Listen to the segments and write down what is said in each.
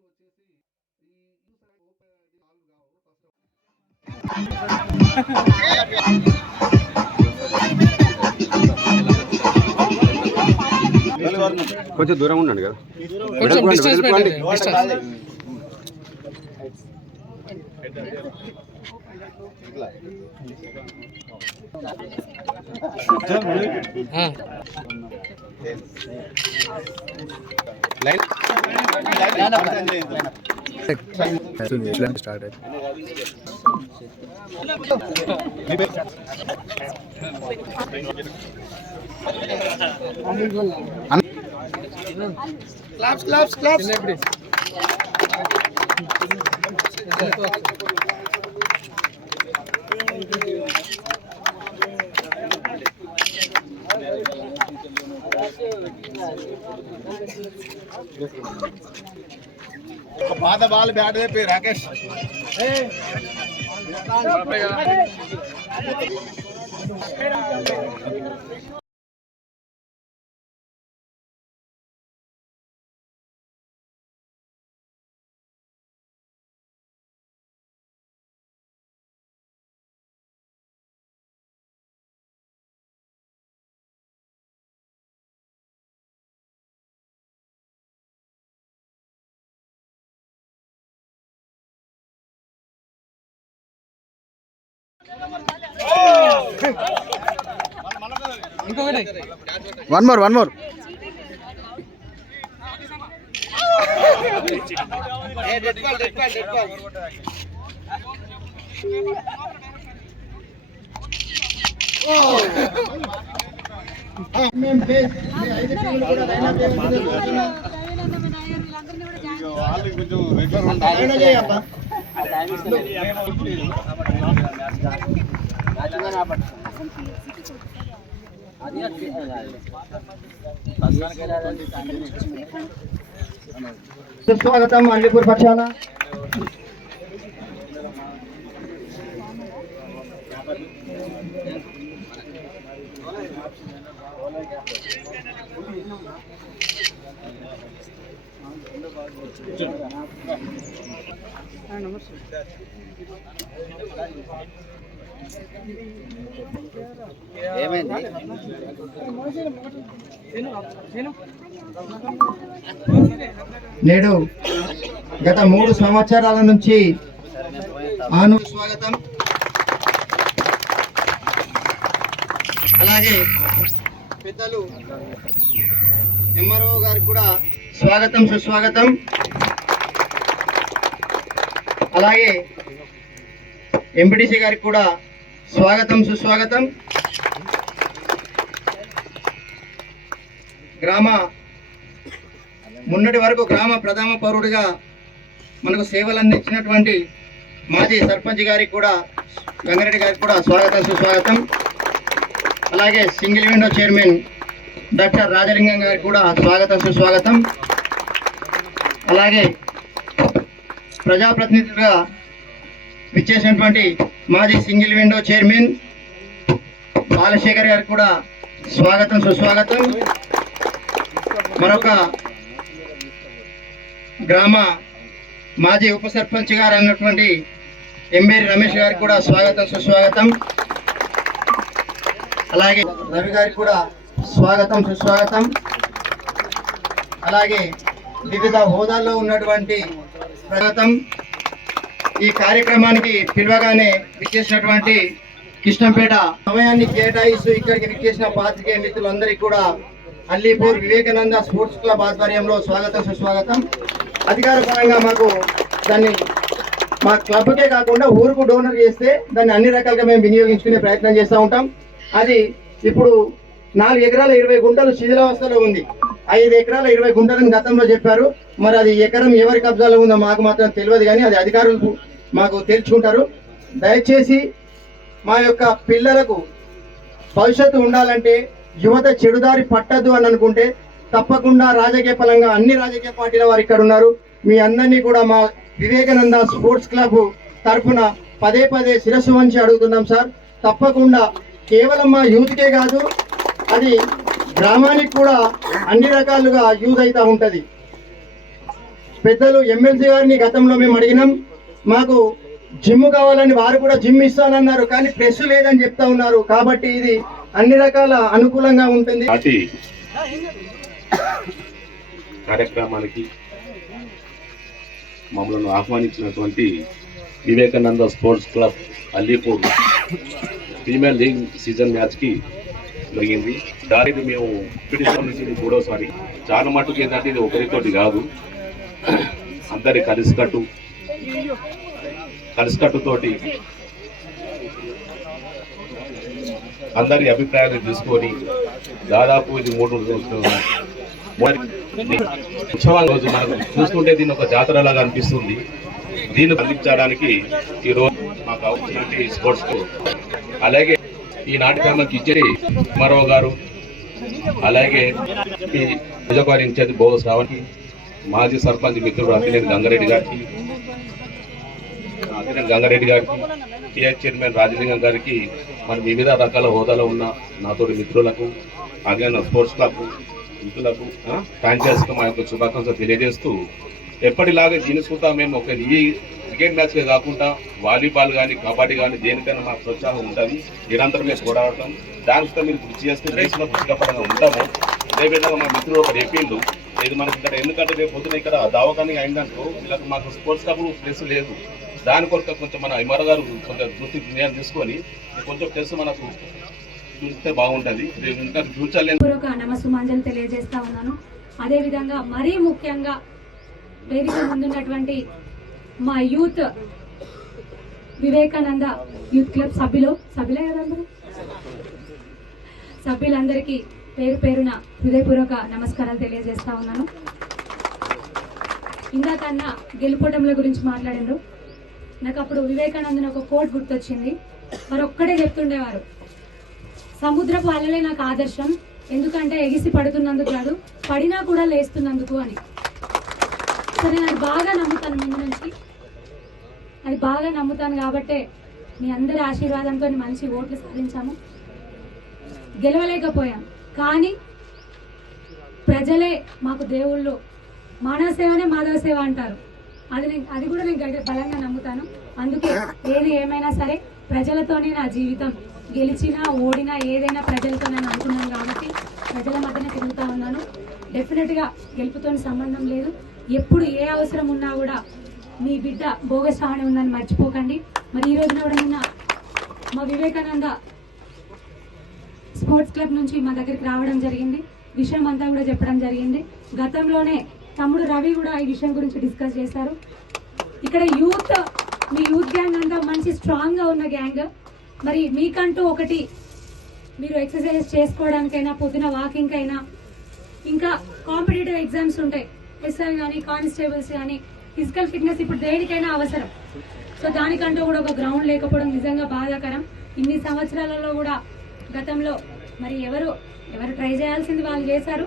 వచ్చేసి ఈ సాల్వ్ కావు ఫస్ట్ కొంచెం దూరం ఉండండి కదా. కొంచెం డిస్టెన్స్ పెట్టండి డిస్టెన్స్ ఆ. స్టార్ట్ అయితే పాత బాల్ బ్యాట్ చెప్పి Rakesh one more one more కొంచెం రెగ్యులర్ సుస్వాగతం అల్లిపూర్ పక్షాన నేడు గత మూడు సంవత్సరాల నుంచి ఆను స్వాగతం. అలాగే పెద్దలు ఎంఆర్ఓ గారికి కూడా స్వాగతం సుస్వాగతం. అలాగే ఎంపీటీసీ గారికి కూడా స్వాగతం సుస్వాగతం. గ్రామ మొన్నటి వరకు గ్రామ ప్రథమ పౌరుడిగా మనకు సేవలు అందించినటువంటి మాజీ సర్పంచ్ గారికి కూడా గంగరెడ్డి గారికి కూడా స్వాగతం సుస్వాగతం. అలాగే single window chairman doctor Rajalingam గారికి కూడా స్వాగతం సుస్వాగతం. అలాగే ప్రజాప్రతినిధులుగా విచ్చేసినటువంటి మాజీ సింగిల్ విండో చైర్మన్ బాలశేఖర్ గారికి కూడా స్వాగతం సుస్వాగతం. మరొక గ్రామ మాజీ ఉప సర్పంచ్ గారు అన్నటువంటి ఎంబేరి రమేష్ గారికి కూడా స్వాగతం సుస్వాగతం. అలాగే రవి గారికి కూడా స్వాగతం సుస్వాగతం. అలాగే వివిధ హోదాల్లో ఉన్నటువంటి స్వాగతం. ఈ కార్యక్రమానికి పిలవగానే విచ్చేసినటువంటి కృష్ణంపేట సమయాన్ని కేటాయిస్తూ ఇక్కడికి విచ్చేసిన పాత్రికేయ మిత్రులందరికీ కూడా అల్లీపూర్ వివేకానంద స్పోర్ట్స్ క్లబ్ ఆధ్వర్యంలో స్వాగతం సుస్వాగతం. అధికార పరంగా మాకు దాన్ని మా క్లబ్కే కాకుండా ఊరుకు డోనర్ చేస్తే దాన్ని అన్ని రకాలుగా మేము వినియోగించుకునే ప్రయత్నం చేస్తూ ఉంటాం. అది ఇప్పుడు నాలుగు ఎకరాల ఇరవై గుంటలు శిథిలావస్థలో ఉంది. ఐదు ఎకరాల ఇరవై గుంటలని గతంలో చెప్పారు. మరి అది ఎకరం ఎవరి కబ్జాలో ఉందో మాకు మాత్రం తెలియదు కానీ అది అధికారులు మాకు తెలుసుకుంటారు. దయచేసి మా యొక్క పిల్లలకు భవిష్యత్తు ఉండాలంటే యువత చెడుదారి పట్టద్దు అని అనుకుంటే తప్పకుండా రాజకీయ పరంగా అన్ని రాజకీయ పార్టీల వారు ఇక్కడ ఉన్నారు. మీ అందరినీ కూడా మా వివేకానంద స్పోర్ట్స్ క్లబ్ తరఫున పదే పదే శిరస్సు వంచి అడుగుతున్నాం సార్. తప్పకుండా కేవలం మా యూత్కే కాదు అది గ్రామానికి కూడా అన్ని రకాలుగా యూజ్ అవుతూ ఉంటుంది. పెద్దలు ఎమ్మెల్సీ గారిని గతంలో మేము అడిగినాం మాకు జిమ్ కావాలని వారు కూడా జిమ్ ఇస్తానన్నారు కానీ ప్రెస్ లేదని చెప్తా ఉన్నారు. కాబట్టి ఇది అన్ని రకాల అనుకూలంగా ఉంటుంది. కార్యక్రమానికి మమ్మల్ని ఆహ్వానించినటువంటి Vivekananda sports club Allipur female league season మ్యాచ్కి జరిగింది. దానిని మేము పిటిషన్ నుంచి మూడోసారి చాలా మటుకు ఏంటంటే ఇది ఒకరితోటి కాదు. అందరి కలిసికట్టు కలిసికట్టుతోటి అందరి అభిప్రాయాలు తీసుకొని దాదాపు ఇది మూడు రోజులు ఉత్సవాల రోజు మనకు చూసుకుంటే దీన్ని ఒక జాతర లాగా అనిపిస్తుంది. దీన్ని అందించడానికి ఈ రోజు మాకు అవసరం స్పోర్ట్స్ అలాగే ఈ నాటకానికి ఇచ్చే కుమారావు గారు. అలాగే ఈ నిజకారి ఇన్ఛార్జ్ బోధ రావడానికి మాజీ సర్పంచ్ మిత్రుడు అఖిలేని గంగారెడ్డి గారికి అఖిలేని గంగారెడ్డి గారికి టీఆర్ చైర్మన్ రాజలింగం గారికి మన వివిధ రకాల హోదాలో ఉన్న నాతోటి మిత్రులకు అదే స్పోర్ట్స్ క్లబ్ మిత్రులకు ఫ్రాంచైజ్కి మా యొక్క శుభాకాంక్షలు తెలియజేస్తూ ఎప్పటిలాగా దీని మేము. ఒక ఈ క్రికెట్ మ్యాచ్కే కాకుండా వాలీబాల్ కానీ కబడ్డీ కానీ దేనికైనా మాకు ప్రోత్సాహం ఉంటుంది. నిరంతరం మేము పోరాడటం దానితో మీరు కృషి చేస్తే దేశంలో పుస్తకపరంగా ఉంటాము. అదేవిధంగా మా మిత్రుడు ఒకటి చెప్పిండు ఇది మనకి ఇక్కడ ఎందుకంటే రేపు పొద్దున ఇక్కడ దవాఖాన అయిందంటూ వీళ్ళకి మాకు స్పోర్ట్స్ క్లబ్ ప్లేస్ లేదు. దాని కొరకు కొంచెం మన ఇమర గారు కొంచెం దృష్టి నిర్ణయం తీసుకొని కొంచెం ప్లేస్ మనకు చూస్తే బాగుంటుంది. రేపు ఇంకా ఫ్యూచర్ లేదు తెలియజేస్తా ఉన్నాను. అదేవిధంగా మరీ ముఖ్యంగా వేదిక ముందున్నటువంటి మా యూత్ వివేకానంద యూత్ క్లబ్ సభ్యులు సభ్యులే కదా సభ్యులందరికీ పేరు పేరున హృదయపూర్వక నమస్కారాలు తెలియజేస్తా ఉన్నాను. ఇందాకన్నా గెలుపోటముల గురించి మాట్లాడిండ్రు. నాకు అప్పుడు వివేకానందన్ ఒక కోట్ గుర్తొచ్చింది. మరి ఒక్కడే చెప్తుండేవారు సముద్రపు అలలే నాకు ఆదర్శం. ఎందుకంటే ఎగిసి పడుతున్నందుకు కాదు పడినా కూడా లేస్తున్నందుకు అని. సరే నేను అది బాగా నమ్ముతాను ముందు నుంచి. అది బాగా నమ్ముతాను కాబట్టే మీ అందరి ఆశీర్వాదంతో మంచి ఓట్లు సాధించాము. గెలవలేకపోయాం. కానీ ప్రజలే మాకు దేవుళ్ళు. మానవ సేవనే మాధవ సేవ అంటారు. అది నేను అది కూడా నేను బలంగా నమ్ముతాను. అందుకే ఏది ఏమైనా సరే ప్రజలతోనే నా జీవితం. గెలిచినా ఓడినా ఏదైనా ప్రజలతో నేను అనుకున్నాను కాబట్టి ప్రజల మధ్యనే తిరుగుతా ఉన్నాను. డెఫినెట్గా గెలుపుతో సంబంధం లేదు. ఎప్పుడు ఏ అవసరం ఉన్నా కూడా మీ బిడ్డ భోగస్థానం ఉందని మర్చిపోకండి. మరి ఈ రోజున కూడా నిన్న మా వివేకానంద స్పోర్ట్స్ క్లబ్ నుంచి మా దగ్గరికి రావడం జరిగింది. విషయం అంతా కూడా చెప్పడం జరిగింది. గతంలోనే తమ్ముడు రవి కూడా ఈ విషయం గురించి డిస్కస్ చేశారు. ఇక్కడ యూత్ మీ యూత్ గ్యాంగ్ అంతా మంచి స్ట్రాంగ్గా ఉన్న గ్యాంగ్. మరి మీకంటూ ఒకటి మీరు ఎక్సర్సైజ్ చేసుకోవడానికైనా పొద్దున వాకింగ్కైనా అయినా ఇంకా కాంపిటేటివ్ ఎగ్జామ్స్ ఉంటాయి. ఎస్ఐ కానీ కానిస్టేబుల్స్ కానీ ఫిజికల్ ఫిట్నెస్ ఇప్పుడు దేనికైనా అవసరం. సో దానికంటూ కూడా ఒక గ్రౌండ్ లేకపోవడం నిజంగా బాధాకరం. ఇన్ని సంవత్సరాలలో కూడా గతంలో మరి ఎవరు ఎవరు ట్రై చేయాల్సింది వాళ్ళు చేశారు.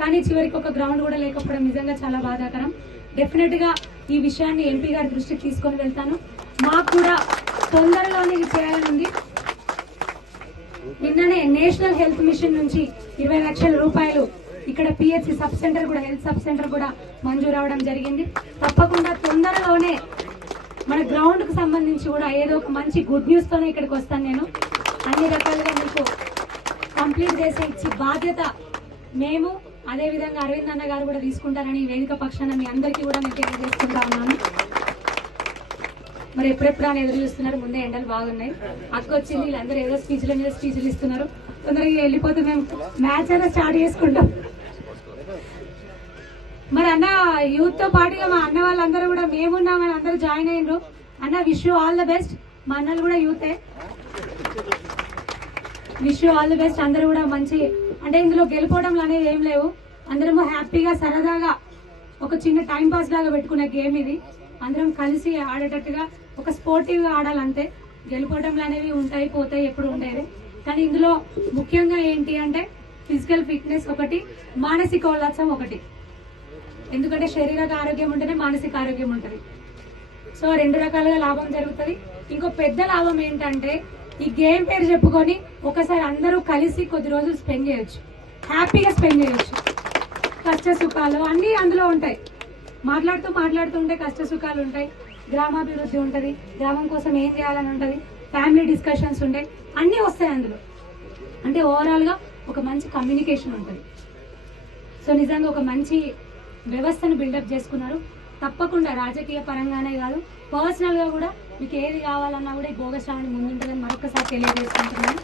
కానీ చివరికి ఒక గ్రౌండ్ కూడా లేకపోవడం నిజంగా చాలా బాధాకరం. డెఫినెట్గా ఈ విషయాన్ని ఎంపీ గారి దృష్టికి తీసుకొని వెళ్తాను. మాకు కూడా తొందరలోనే ఇది ఉంది. నిన్ననే నేషనల్ హెల్త్ మిషన్ నుంచి ఇరవై లక్షల రూపాయలు ఇక్కడ పిహెచ్సి సబ్ సెంటర్ కూడా హెల్త్ సబ్ సెంటర్ కూడా మంజూరు అవడం జరిగింది. తప్పకుండా తొందరలోనే మన గ్రౌండ్కు సంబంధించి కూడా ఏదో ఒక మంచి గుడ్ న్యూస్ తోనే ఇక్కడికి వస్తాను నేను. అన్ని రకాలుగా మీకు కంప్లీట్ చేసే ఇచ్చి బాధ్యత మేము అదే విధంగా అరవింద్ అన్న గారు కూడా తీసుకుంటారని వేదిక పక్షాన మీ అందరికీ కూడా నేను తెలియజేసుకుంటా ఉన్నాను. మరి ఎప్పుడెప్పుడు అని ఎదురు చూస్తున్నారు ముందే ఎండలు బాగున్నాయి. అక్క వీళ్ళందరూ ఏదో స్పీచ్ల మీద స్పీచ్లు ఇస్తున్నారు. తొందరగా వెళ్ళిపోతే మేము మ్యాచ్ అయినా స్టార్ట్ చేసుకుంటాం. మరి అన్న యూత్తో పాటుగా మా అన్న వాళ్ళందరూ కూడా మేమున్నామని అందరూ జాయిన్ అయ్యిండ్రు అన్న wish you all the best మా అన్నలు కూడా యూతే wish you all the best అందరూ కూడా మంచి అంటే ఇందులో గెలుపోవడం అనేది ఏం లేవు. అందరము హ్యాపీగా సరదాగా ఒక చిన్న టైం పాస్ లాగా పెట్టుకునే గేమ్ ఇది. అందరం కలిసి ఆడేటట్టుగా ఒక స్పోర్టివ్గా ఆడాలంతే. గెలుపోవడం అనేవి ఉంటాయి పోతాయి ఎప్పుడు ఉండేది కానీ ఇందులో ముఖ్యంగా ఏంటి అంటే ఫిజికల్ ఫిట్నెస్ ఒకటి మానసిక ఉల్లాసం ఒకటి. ఎందుకంటే శారీరక ఆరోగ్యం ఉంటేనే మానసిక ఆరోగ్యం ఉంటుంది. సో రెండు రకాలుగా లాభం జరుగుతుంది. ఇంకో పెద్ద లాభం ఏంటంటే ఈ గేమ్ పేరు చెప్పుకొని ఒకసారి అందరూ కలిసి కొద్ది రోజులు స్పెండ్ చేయొచ్చు. హ్యాపీగా స్పెండ్ చేయొచ్చు. కష్ట సుఖాలు అన్నీ అందులో ఉంటాయి. మాట్లాడుతూ మాట్లాడుతుంటే కష్ట సుఖాలు ఉంటాయి. గ్రామాభివృద్ధి ఉంటుంది. గ్రామం కోసం ఏం చేయాలని ఉంటుంది. ఫ్యామిలీ డిస్కషన్స్ ఉంటాయి అన్నీ వస్తాయి అందులో. అంటే ఓవరాల్గా ఒక మంచి కమ్యూనికేషన్ ఉంటుంది. సో నిజంగా ఒక మంచి వ్యవస్థను బిల్డప్ చేసుకున్నారు. తప్పకుండా రాజకీయ పరంగానే కాదు పర్సనల్గా కూడా మీకు ఏది కావాలన్నా కూడా ఈ భోగశ్రావణి ముందుంటుందని మరొకసారి తెలియజేసుకుంటున్నాను.